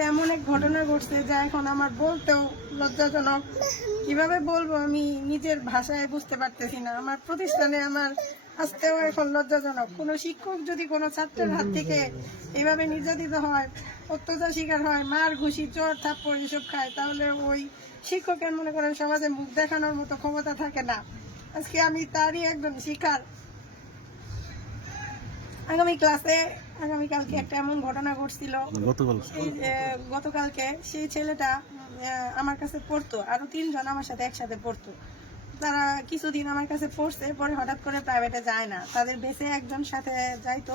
সাথে এমন এক ঘটনা ঘটছে যা এখন আমার বলতেও লজ্জাজনক। কিভাবে বলবো আমি নিজের ভাষায় বুঝতে পারতেছি না। আমার প্রতিষ্ঠানে আমার আসতেও এখন লজ্জাজনক। কোনো শিক্ষক যদি কোনো ছাত্রের হাত থেকে এভাবে নির্যাতিত হয়, অত্যাচার শিকার হয়, মার ঘুষি চোর থাপ্পড় এসব খায়, তাহলে ওই শিক্ষকের মনে করেন সমাজে মুখ দেখানোর মতো ক্ষমতা থাকে না। আজকে আমি তারই একজন শিকার। আগামীকালকে একটা এমন ঘটনা ঘটছিল, গতকালকে সেই ছেলেটা আমার কাছে পড়তো, আরো 3 জন আমার সাথে একসাথে পড়তো। তারা কিছুদিন আমার কাছে পড়ছে, পরে হঠাৎ করে প্রাইভেটে যায় না, তাদের বেঁচে একজন সাথে যাইতো।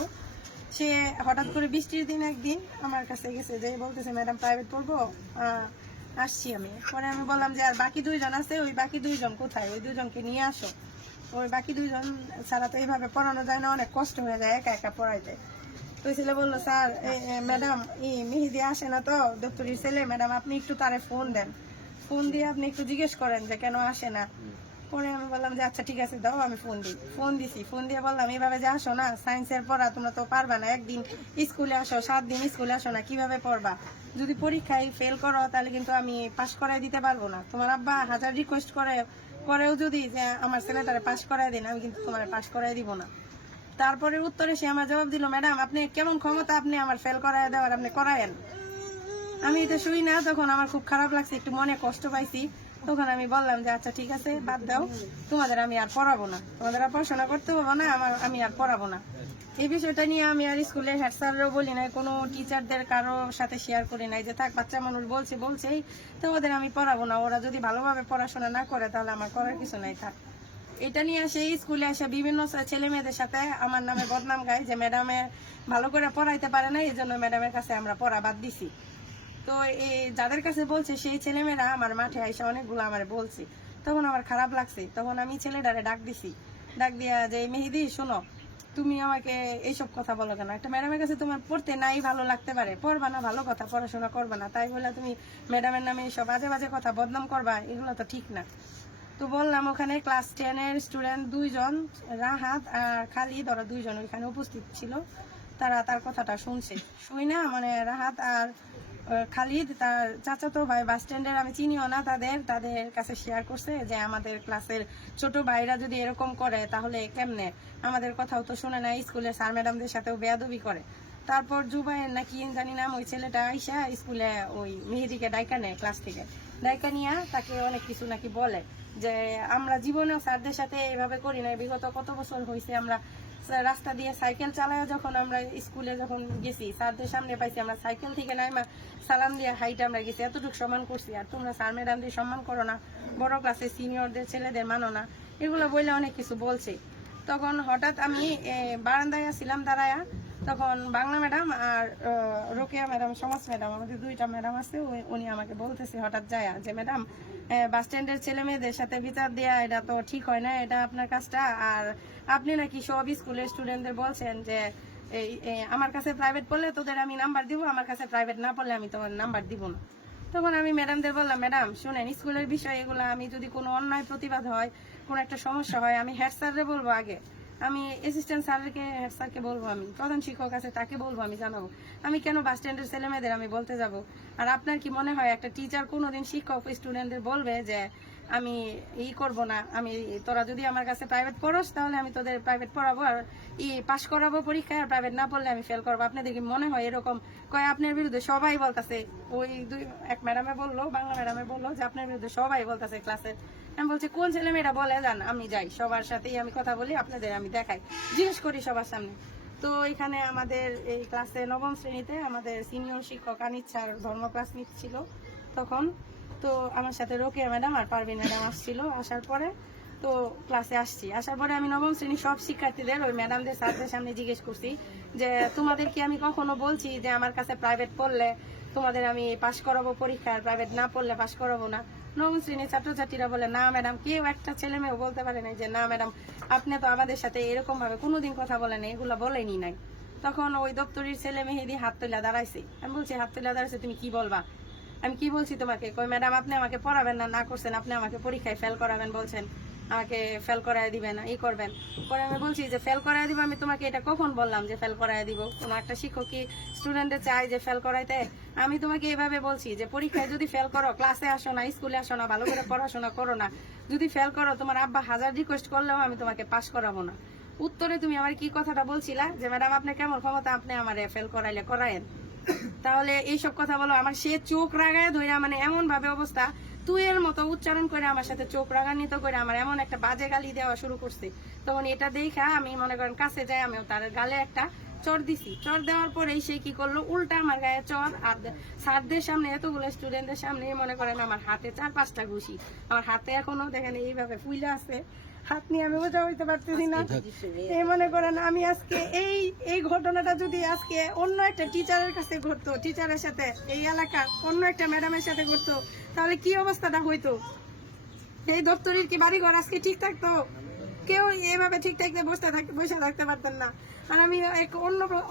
সে হঠাৎ করে বৃষ্টির দিন একদিন আমার কাছে গেছে, যে বলতেছে ম্যাডাম প্রাইভেট পড়বো, আসছি আমি। পরে আমি বললাম যে আর বাকি 2 জন আছে, ওই বাকি 2 জন কোথায়, ওই 2 জনকে নিয়ে আসো। ওই বাকি 2 জন ছাড়া তো এইভাবে পড়ানো যায় না, অনেক কষ্ট হয়ে যায় একা একা পড়াইতে। তো ছেলে বললো স্যার ম্যাডাম মেহেদি আসে না তো, দপ্তরির ছেলে, ম্যাডাম আপনি একটু তারে ফোন দেন, ফোন দিয়ে আপনি একটু জিজ্ঞেস করেন যে কেন আসে না। পরে আমি বললাম যে আচ্ছা ঠিক আছে দাও, আমি ফোন দিছি। ফোন দিয়ে বললাম এইভাবে যে আসো না, সায়েন্সের পড়া তোমরা তো পারবা না, একদিন স্কুলে আসো, 7 দিন স্কুলে আসো না, কিভাবে পড়বা? যদি পরীক্ষায় ফেল করো তাহলে কিন্তু আমি পাস করাই দিতে পারবো না। তোমার আব্বা হাজার রিকোয়েস্ট করেও যদি যে আমার ছেলেটারে পাস করাই দিন, আমি কিন্তু তোমার পাস করাই দিব না। তারপরে উত্তরে সে আমার জবাব দিল, ম্যাডাম আপনি কেমন ক্ষমতা আপনি আমার ফেল করায় দেওয়ার, আপনি করায়েন। আমি এটা শুই না, তখন আমার খুব খারাপ লাগছে, একটু মনে কষ্ট পাইছি। তখন আমি বললাম যে আচ্ছা ঠিক আছে বাদ দাও, তোমাদের আমি আর পড়াবো না, তোমাদের আর পড়াশোনা করতে হবে না, আমি আর পড়াবো না। এই বিষয়টা নিয়ে আমি আর স্কুলে হেড স্যারও বলি নাই, কোনো টিচারদের কারো সাথে শেয়ার করি নাই, যে থাক বাচ্চা মানুষ বলছেই তো ওদের আমি পড়াবো না, ওরা যদি ভালোভাবে পড়াশোনা না করে তাহলে আমার করার কিছু নাই, থাক। এটা নিয়ে সেই স্কুলে এসে বিভিন্ন ছেলে মেয়েদের সাথে আমার নামে বদনাম গায়, যে ম্যাডামে ভালো করে পড়াইতে পারে না, এই জন্য ম্যাডামের কাছে আমরা পড়া বাদ দিছি। তো এই যাদের কাছে বলছে সেই ছেলেমেয়েরা আমার মাঠে এসে অনেকগুলো আমার বলছে, তখন আমার খারাপ লাগছে। তখন আমি ছেলেটারে ডাক দিছি, ডাক দিয়া যে মেহেদি শোনো, তুমি আমাকে এইসব কথা বলো কেন? একটা ম্যাডামের কাছে তোমার পড়তে নাই ভালো লাগতে পারে, পড়বা না, ভালো কথা, পড়াশোনা করবা না, তাই বলে তুমি ম্যাডামের নামে এইসব বাজে বাজে কথা বদনাম করবা, এগুলো তো ঠিক না। তো বললাম ওখানে ক্লাস 10-এর স্টুডেন্ট 2 জন, রাহাত আর খালিদ, ওরা 2 জন ওইখানে উপস্থিত ছিল। তারা তার কথাটা শুই না, মানে রাহাত আর খালিদ তার চাচাতো ভাই, বাস স্ট্যান্ডের, আমি চিনিও না তাদের কাছে শেয়ার করছে যে আমাদের ক্লাসের ছোট ভাইরা যদি এরকম করে তাহলে কেমনে, আমাদের কথাও তো শুনে না, স্কুলের স্যার ম্যাডামদের সাথেও বেয়াদবি করে। তারপর জুবাইর নাকি জানি নাম, ওই ছেলেটা আইসা স্কুলে ওই মেহেদিকে ডাইকা নেয়, ক্লাস থেকে ডাইকা নিয়ে তাকে অনেক কিছু নাকি বলে, যে আমরা জীবনেও স্যারদের সাথে এইভাবে করি না, বিগত কত বছর হয়েছে আমরা রাস্তা দিয়ে সাইকেল চালায়, যখন আমরা স্কুলে যখন গেছি স্যারদের সামনে পাইছি, আমরা সাইকেল থেকে নাইমা সালাম দিয়ে হাইট আমরা গেছি, এতটুকু সম্মান করছি, আর তোমরা স্যার ম্যাডামদের সম্মান করো না, বড় ক্লাসে সিনিয়রদের ছেলেদের মানো না, এগুলো বললে অনেক কিছু বলছে। তখন হঠাৎ আমি বারান্দায় আসছিলাম দাঁড়ায়া, তখন বাংলা ম্যাডাম আর রোকেয়া ম্যাডাম, সমাজ ম্যাডাম, আমাদের 2টা ম্যাডাম আছে, উনি আমাকে বলতেছে হঠাৎ যায় যে ম্যাডাম বাস স্ট্যান্ডের ছেলে মেয়েদের সাথে বিচার দেওয়া এটা তো ঠিক হয় না, এটা আপনার কাজটা, আর আপনি নাকি সব স্কুলের স্টুডেন্টদের বলছেন যে আমার কাছে প্রাইভেট পড়লে তোদের আমি নাম্বার দিব, আমার কাছে প্রাইভেট না পড়লে আমি তোমার নাম্বার দিব না। তখন আমি ম্যাডামদের বললাম, ম্যাডাম শুনেন, স্কুলের বিষয় এগুলো, আমি যদি কোনো অন্যায় প্রতিবাদ হয়, কোনো একটা সমস্যা হয়, আমি হেড স্যাররে বলবো আগে, আমি অ্যাসিস্ট্যান্ট স্যারকে, হেড স্যারকে বলবো, আমি প্রধান শিক্ষক আছে তাকে বলবো, আমি জানাবো, আমি কেন বাস স্ট্যান্ডের ছেলে মেয়েদের আমি বলতে যাব? আর আপনার কি মনে হয় একটা টিচার কোনোদিন শিক্ষক স্টুডেন্টদের বলবে যে আমি করব না, আমি তোরা যদি আমার কাছে প্রাইভেট পড়োস তাহলে আমি তোদের প্রাইভেট পড়াবো, আর পাস করাবো পরীক্ষায়, আর প্রাইভেট না পড়লে আমি ফেল করবো? আপনাদের কি মনে হয় এরকম? কয় আপনার বিরুদ্ধে সবাই বলতেছে, ওই এক ম্যাডামে বললো, বাংলা ম্যাডামে বললো যে আপনার বিরুদ্ধে সবাই বলতেছে ক্লাসের। আমি বলছি কোন ছেলে মেয়েরা বলে, যান আমি যাই, সবার সাথেই আমি কথা বলি, আপনাদের আমি দেখাই, জিজ্ঞেস করি সবার সামনে। তো এখানে আমাদের এই ক্লাসে 9ম শ্রেণীতে আমাদের সিনিয়র শিক্ষক আনিচ্ছার ধর্ম ক্লাস নিচ্ছিল তখন। তো আমার সাথে রোকেয়া ম্যাডাম আর পারভিন ম্যাডাম আসছিল, আসার পরে তো ক্লাসে আসার পরে আমি 9ম শ্রেণীর সব শিক্ষার্থীদের ওই ম্যাডামদের স্যারদের সামনে জিজ্ঞেস করছি যে তোমাদের কি আমি কখনো বলছি যে আমার কাছে প্রাইভেট পড়লে তোমাদের আমি পাশ করাবো পরীক্ষায়, প্রাইভেট না পড়লে পাশ করাবো না? 9ম শ্রেণীর ছাত্রছাত্রীরা বলে না ম্যাডাম, কেউ একটা ছেলে মেয়েও বলতে পারে না যে না ম্যাডাম আপনি তো আমাদের সাথে এরকম ভাবে কোনোদিন কথা বলেন, এগুলো বলেনি নাই। তখন ওই দপ্তরির ছেলে মেহেদি হাত তুলে দাঁড়াইছে, আমি বলছি হাত তুলে দাঁড়াইছে তুমি কি বলবা? আমি কি বলছি তোমাকে? কই ম্যাডাম আপনি আমাকে পড়াবেন না, না করছেন, আপনি আমাকে পরীক্ষায় ফেল করাবেন বলছেন, আমাকে ফেল করায় দিবেন ই করবেন। পরে আমি বলছি যে ফেল করায় দিব, আমি তোমাকে এটা কখন বললাম যে ফেল করায় দিব? কোনো একটা শিক্ষক কি স্টুডেন্টে চায় যে ফেল করাইতে? আমি তোমাকে এইভাবে বলছি যে পরীক্ষায় যদি ফেল করো, ক্লাসে আসো না, স্কুলে আসো না, ভালো করে পড়াশোনা করো না, যদি ফেল করো তোমার আব্বা 1000 রিকোয়েস্ট করলেও আমি তোমাকে পাস করাবো না। উত্তরে তুমি আমার কি কথাটা বলছিলা যে ম্যাডাম আপনি কেমন ক্ষমতা, আপনি আমার ফেল করাইলে করায়েন। তাহলে এইসব কথা বলো। আমার সে চোখ রাগায় ধইরা মানে এমন ভাবে অবস্থা, তুই এর মতো উচ্চারণ করে আমার সাথে চোখ রাগান্বিত করে আমার এমন একটা বাজে গালি দেওয়া শুরু করছে। তখন এটা দেখা আমি মনে করেন কাছে যাই, আমি তার গালে একটা চর দিছি। চর দেওয়ার পরেই সে কি করলো, উল্টা আমার গায়ে চর, আর স্যারদের সামনে, এতগুলো স্টুডেন্টদের সামনে মনে করেন আমার হাতে 4-5টা ঘুষি। আমার হাতে এখনো দেখেন এইভাবে ফুইলা আছে, হাত নিয়ে আমি বোঝা হইতে পারতেছি না। এই মনে করেন আমি আজকে এই ঘটনাটা যদি আজকে অন্য একটা টিচারের কাছে ঘটতো, টিচারের সাথে, এই এলাকার অন্য একটা ম্যাডামের সাথে ঘটতো, তাহলে কি অবস্থাটা হইতো? এই দপ্তরের কি বাড়িঘর আজকে ঠিক থাকতো? কেউ এভাবে ঠিক থাকতে বসে থাকতে পারতেন না। আর আমি এক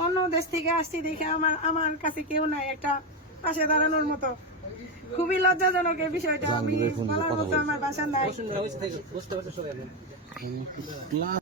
অন্য দেশ থেকে আসছি দেখে আমার কাছে কেউ নাই একটা পাশে দাঁড়ানোর মতো। খুবই লজ্জাজনক এই বিষয়টা, আমি বলার মতো আমার ভাষা নাই।